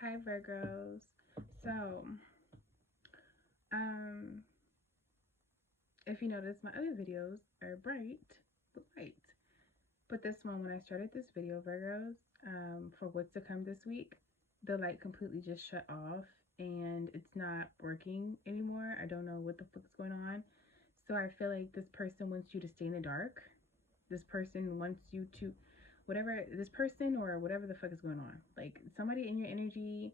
Hi Virgos. So, um, if you notice, my other videos are bright but light. But this one, when I started this video, Virgos, for what's to come this week, the light completely just shut off and it's not working anymore. I don't know what the fuck's going on. So I feel like this person wants you to stay in the dark. This person wants you to, whatever, this person or whatever the fuck is going on. Like somebody in your energy,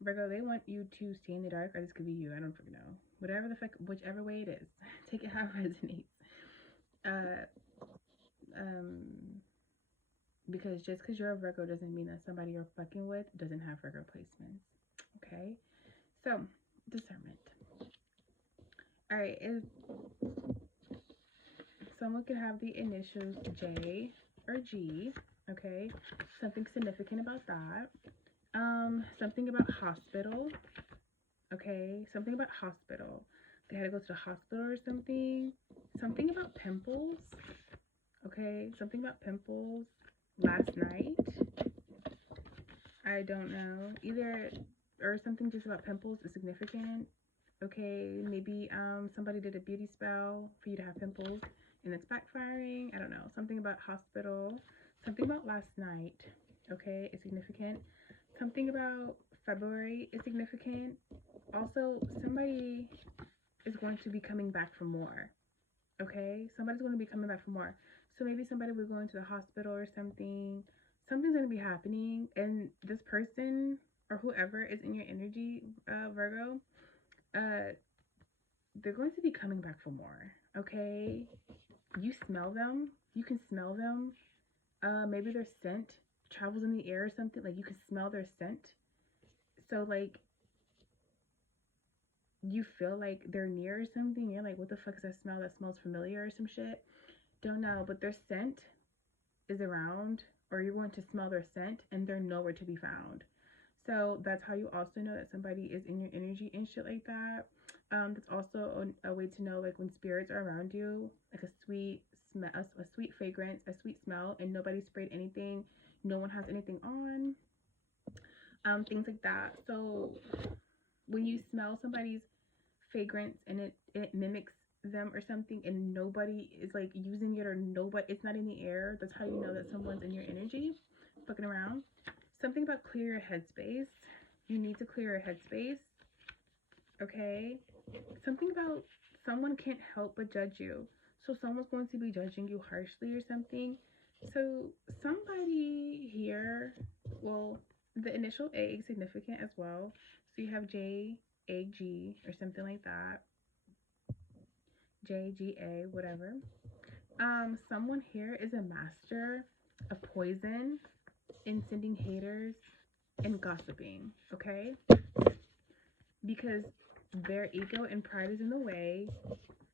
Virgo, they want you to stay in the dark, or this could be you. I don't fucking know. Whatever the fuck, whichever way it is, take it how it resonates. Uh, um, because just because you're a Virgo doesn't mean that somebody you're fucking with doesn't have Virgo placements. Okay, so discernment. All right, if someone could have the initials J or G, okay, something significant about that. Something about hospital. Okay, something about hospital. They had to go to the hospital or something. Something about pimples. Okay, something about pimples last night. I don't know. Either or something just about pimples is significant. Okay, maybe somebody did a beauty spell for you to have pimples and it's backfiring. I don't know. Something about hospital. Something about last night. Okay, is significant. Something about February is significant. Also, somebody is going to be coming back for more. Okay, somebody's going to be coming back for more. So maybe somebody will go into the hospital or something. Something's going to be happening, and this person or whoever is in your energy, Virgo, uh, they're going to be coming back for more. Okay, you smell them. You can smell them. Maybe their scent travels in the air or something. Like you can smell their scent. So like you feel like they're near or something. You're like, what the fuck is that smell? That smells familiar or some shit. Don't know, but their scent is around, or you're going to smell their scent and they're nowhere to be found. So that's how you also know that somebody is in your energy and shit like that. That's also a way to know like when spirits are around you, like a sweet smell, a sweet fragrance, a sweet smell, and nobody sprayed anything, no one has anything on, things like that. So when you smell somebody's fragrance and it mimics them or something and nobody is like using it or nobody it's not in the air, that's how you know that someone's in your energy fucking around. Something about clear your headspace. You need to clear your headspace. Okay, something about someone can't help but judge you, so someone's going to be judging you harshly or something. So somebody here, well, the initial A is significant as well, so you have J A G or something like that. JGA, whatever. Someone here is a master of poison and sending haters and gossiping, okay? Because their ego and pride is in the way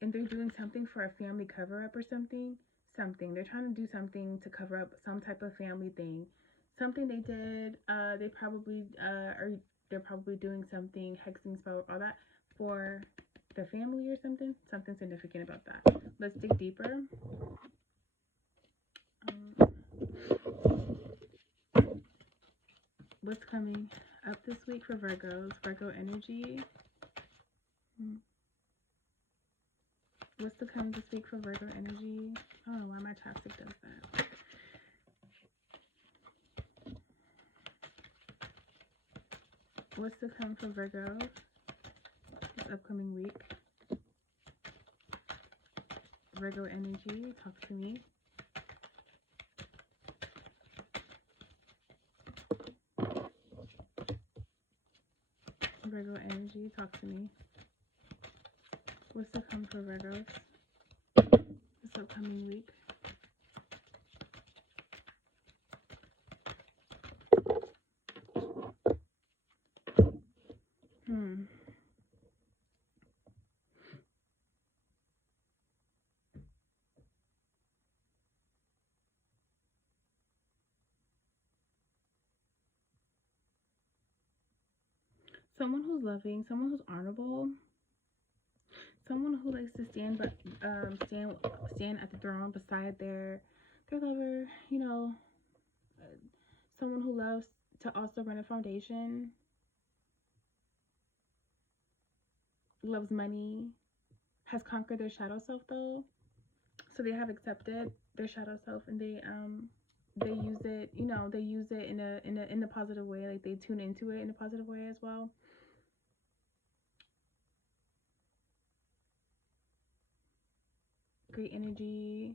and they're doing something for a family cover up or something. Something. They're trying to do something to cover up some type of family thing. Something they did, they probably are they're probably doing something, hexing spell, all that for their family or something. Something significant about that. Let's dig deeper. Um, what's coming up this week for Virgos? Virgo energy. Hmm. What's to come this week for Virgo energy? I don't know why my chapstick does that. What's to come for Virgo this upcoming week? Virgo energy, talk to me. Virgo energy, talk to me. What's to come for Virgos this upcoming week? Hmm. Someone who's loving, someone who's honorable, someone who likes to stand at the throne beside their lover. You know, someone who loves to also run a foundation. loves money, has conquered their shadow self though. So they have accepted their shadow self, and they use it, you know, they use it in a positive way. Like they tune into it in a positive way as well. Great energy,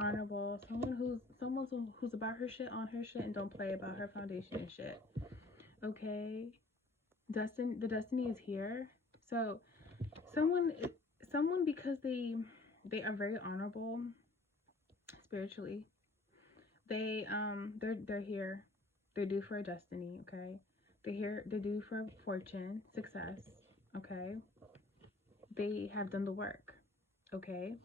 honorable, someone who's about her shit, on her shit, and don't play about her foundation and shit. Okay, the destiny is here. So someone someone because they are very honorable spiritually. They're here. They're due for a destiny. Okay, they're due for fortune, success. Okay, they have done the work. Okay,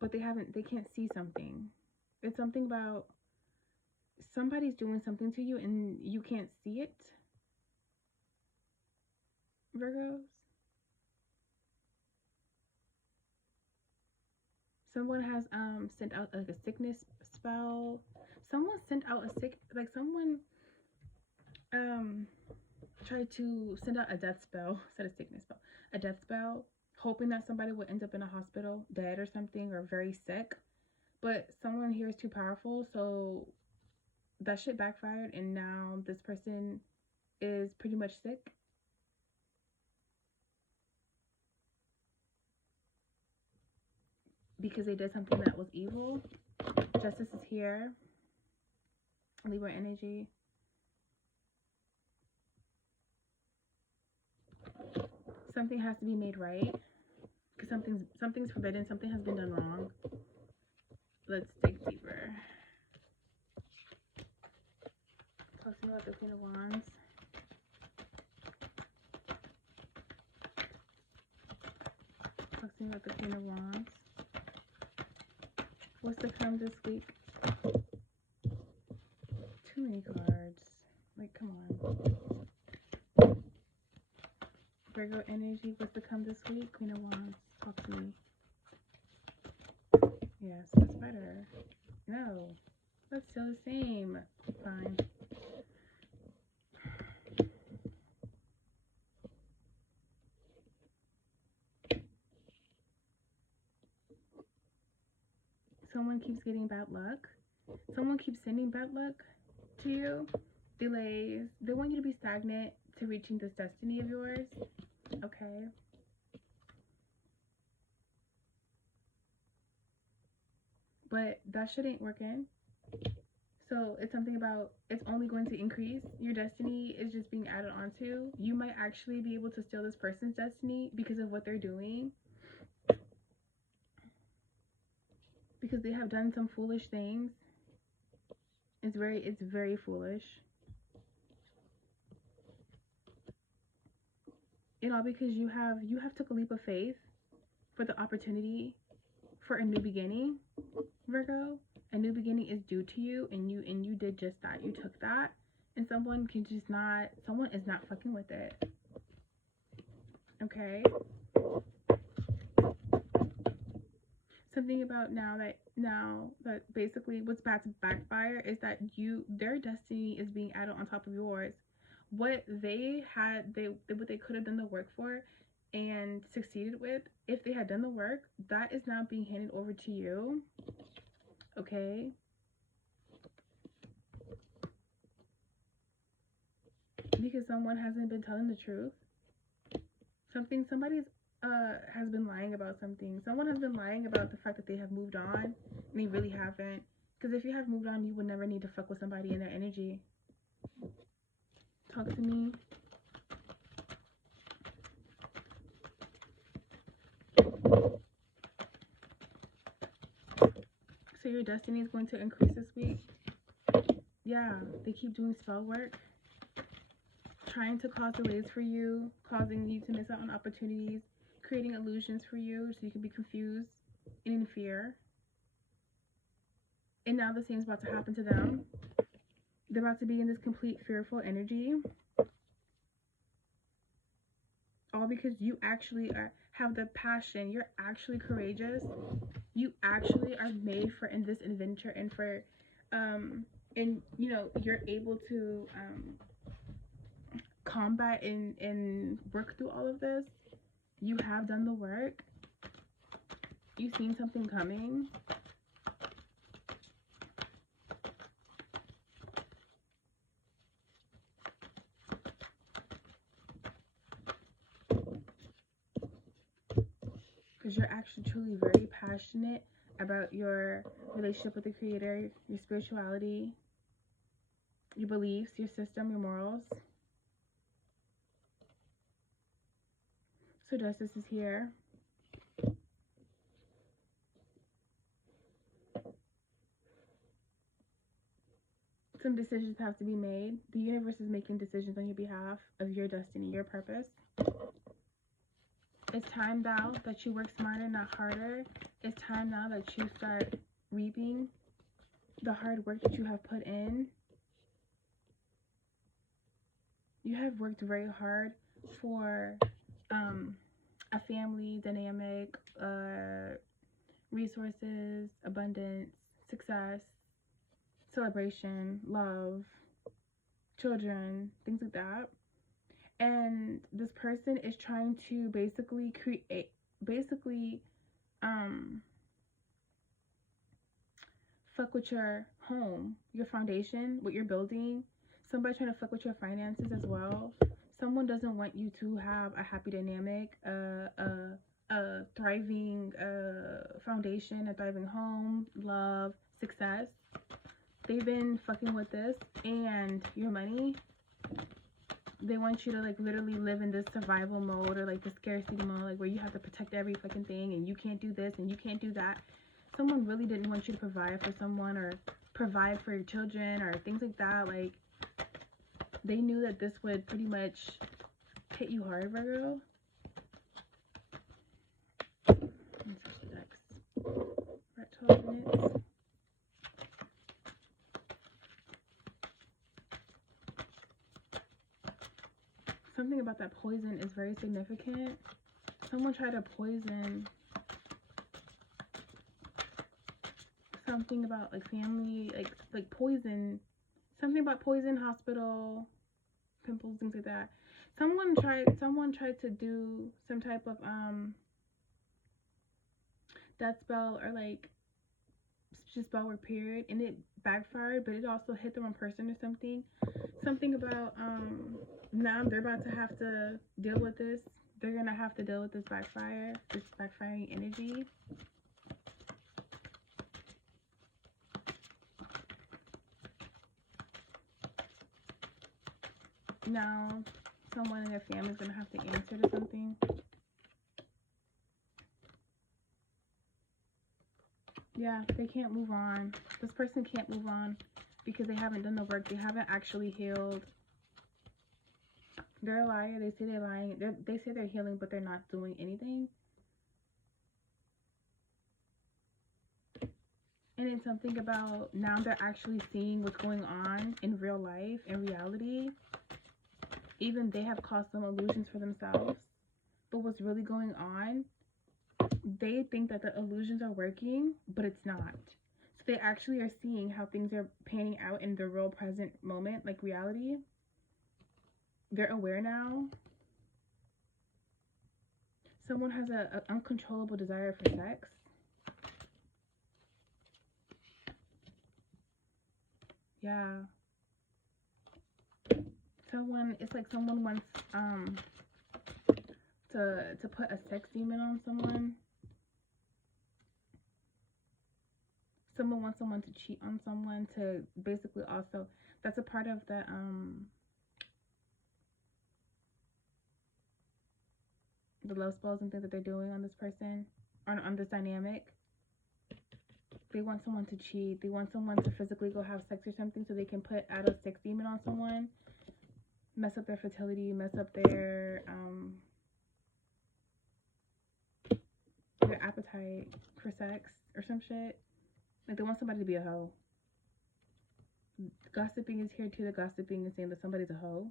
but they can't see something. It's something about somebody's doing something to you and you can't see it. Virgos. Someone has sent out like a sickness spell. Someone sent out a sick, like someone um tried to send out a death spell, said a sickness spell, a death spell, hoping that somebody would end up in a hospital dead or something, or very sick. But someone here is too powerful, so that shit backfired, and now this person is pretty much sick because they did something that was evil. Justice is here. Libra energy. Something has to be made right because something's forbidden. Something has been done wrong. Let's dig deeper. Talk to me about the Queen of Wands. Talk to me about the Queen of Wands. What's to come this week? Too many cards. Like, come on. Virgo energy. What's to come this week? Queen of Wands. Talk to me. Yes, that's better. No. That's still the same. Fine. Someone keeps getting bad luck. Someone keeps sending bad luck to you. Delays. They want you to be stagnant to reaching this destiny of yours. Okay. But that shit ain't working. So it's something about it's only going to increase. Your destiny is just being added onto. You might actually be able to steal this person's destiny because of what they're doing. Because they have done some foolish things. It's very foolish. And all because you have took a leap of faith for the opportunity for a new beginning, Virgo. A new beginning is due to you, and you did just that. You took that, and someone is not fucking with it. Okay. Something about now that basically what's about to backfire is that their destiny is being added on top of yours. What they what they could have done the work for and succeeded with, if they had done the work, that is now being handed over to you. Okay. Because someone hasn't been telling the truth. Somebody's has been lying about something. Someone has been lying about the fact that they have moved on, and they really haven't. Because if you have moved on, you would never need to fuck with somebody in their energy. Talk to me. So your destiny is going to increase this week. Yeah, they keep doing spell work, trying to cause delays for you, causing you to miss out on opportunities, creating illusions for you so you can be confused and in fear. And now the same is about to happen to them. They're about to be in this complete fearful energy. All because you actually have the passion. You're actually courageous. You actually are made for in this adventure, and for and you know, you're able to combat and work through all of this. You have done the work. You've seen something coming. Because you're actually truly very passionate about your relationship with the creator, your spirituality, your beliefs, your system, your morals. So justice is here. Some decisions have to be made. The universe is making decisions on your behalf of your destiny, your purpose. It's time now that you work smarter, not harder. It's time now that you start reaping the hard work that you have put in. You have worked very hard for a family dynamic, resources, abundance, success, celebration, love, children, things like that. And this person is trying to basically fuck with your home, your foundation, what you're building. Somebody trying to fuck with your finances as well. Someone doesn't want you to have a happy dynamic, a thriving foundation, a thriving home, love, success. They've been fucking with this and your money. They want you to like literally live in this survival mode, or like the scarcity mode, like where you have to protect every fucking thing and you can't do this and you can't do that. Someone really didn't want you to provide for someone or provide for your children or things like that. Like, they knew that this would pretty much hit you hard, Virgo. Let me switch the decks. We're at 12 minutes. Something about that poison is very significant. Someone tried to poison. Something about like family, like poison. Something about poison, hospital, pimples, things like that. Someone tried to do some type of death spell or like just spell or period, and it backfired, but it also hit the wrong person or something. Something about now they're about to have to deal with this. They're gonna have to deal with this backfire, this backfiring energy. Now someone in their family is gonna have to answer to something. Yeah, they can't move on. This person can't move on because they haven't done the work. They haven't actually healed. They're a liar. They say they're lying. They say they're healing, but they're not doing anything. And it's something about now they're actually seeing what's going on in real life, in reality. Even they have caused some illusions for themselves. But what's really going on, they think that the illusions are working, but it's not. So they actually are seeing how things are panning out in the real present moment, like reality. They're aware now. Someone has an uncontrollable desire for sex. Yeah. It's like someone wants to put a sex demon on someone. Someone wants someone to cheat on someone, to basically also, that's a part of the love spells and things that they're doing on this person, on this dynamic. They want someone to cheat. They want someone to physically go have sex or something so they can put out a sex demon on someone, mess up their fertility, mess up their appetite for sex or some shit. Like, they want somebody to be a hoe. Gossiping is here too. The gossiping is saying that somebody's a hoe.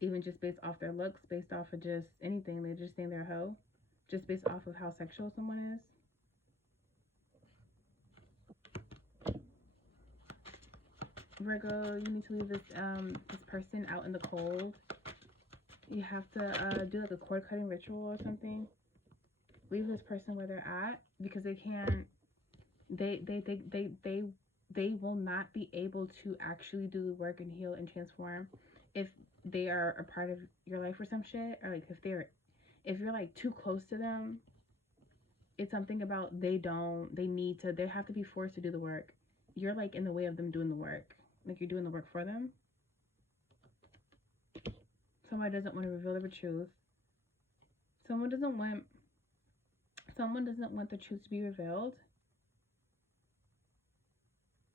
Even just based off their looks, based off of just anything. They're just saying they're a hoe. just based off of how sexual someone is. Virgo, you need to leave this person out in the cold. You have to do like a cord cutting ritual or something. Leave this person where they're at, because they can't. They will not be able to actually do the work and heal and transform if they are a part of your life or some shit, or like if you're like too close to them. It's something about they have to be forced to do the work. You're like in the way of them doing the work. Like you're doing the work for them. Somebody doesn't want to reveal the truth. Someone doesn't want the truth to be revealed.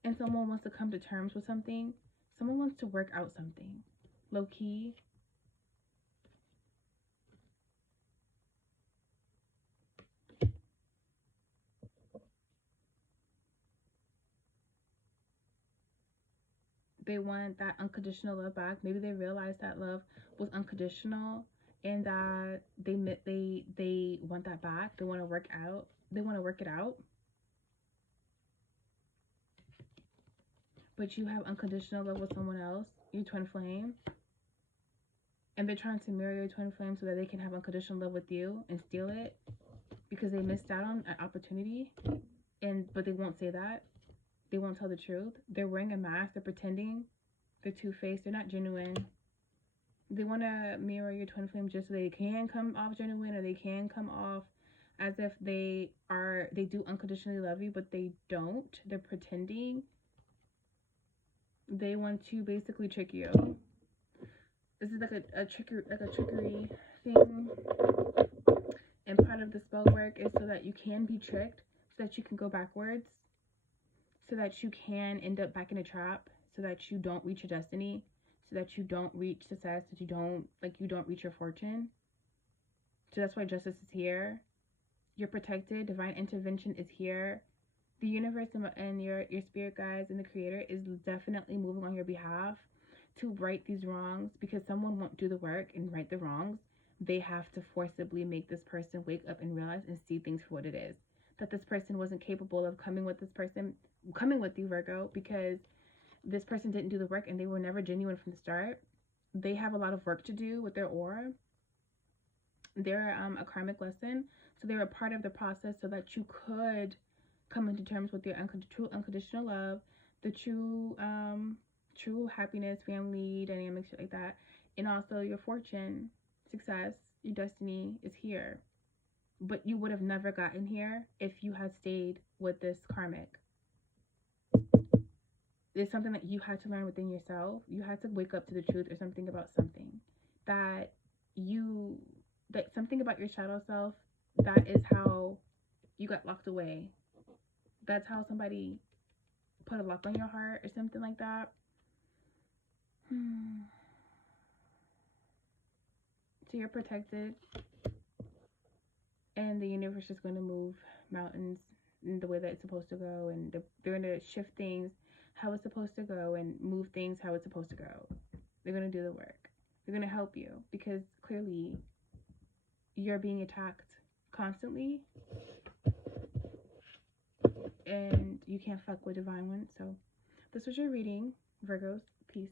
And someone wants to come to terms with something. Someone wants to work out something. Low key. They want that unconditional love back. Maybe they realized that love was unconditional, and that they want that back. They want to work it out. But you have unconditional love with someone else, your twin flame, and they're trying to mirror your twin flame so that they can have unconditional love with you and steal it because they missed out on an opportunity. But they won't say that. They won't tell the truth. They're wearing a mask. They're pretending. They're two-faced. They're not genuine. They want to mirror your twin flame just so they can come off genuine, or they can come off as if they do unconditionally love you, but they don't. They're pretending. They want to basically trick you. This is like a trickery thing. And part of the spell work is so that you can be tricked, so that you can go backwards, so that you can end up back in a trap, so that you don't reach your destiny, so that you don't reach success, that you don't reach your fortune. So that's why justice is here. You're protected. Divine intervention is here. The universe and your spirit guides and the creator is definitely moving on your behalf to right these wrongs, because someone won't do the work and right the wrongs. They have to forcibly make this person wake up and realize and see things for what it is. That this person wasn't capable of coming with you, Virgo, because this person didn't do the work and they were never genuine from the start. They have a lot of work to do with their aura. They're a karmic lesson. So they're a part of the process so that you could come into terms with your true unconditional love, the true happiness, family dynamics, shit like that. And also your fortune, success, your destiny is here. But you would have never gotten here if you had stayed with this karmic. It's something that you had to learn within yourself. You had to wake up to the truth, or something about something. That something about your shadow self, that is how you got locked away. That's how somebody put a lock on your heart or something like that. So you're protected, and the universe is going to move mountains in the way that it's supposed to go, and they're going to shift things how it's supposed to go and move things how it's supposed to go. They're going to do the work. They're going to help you, because clearly you're being attacked constantly, and you can't fuck with divine ones. So this was your reading, Virgos. Peace.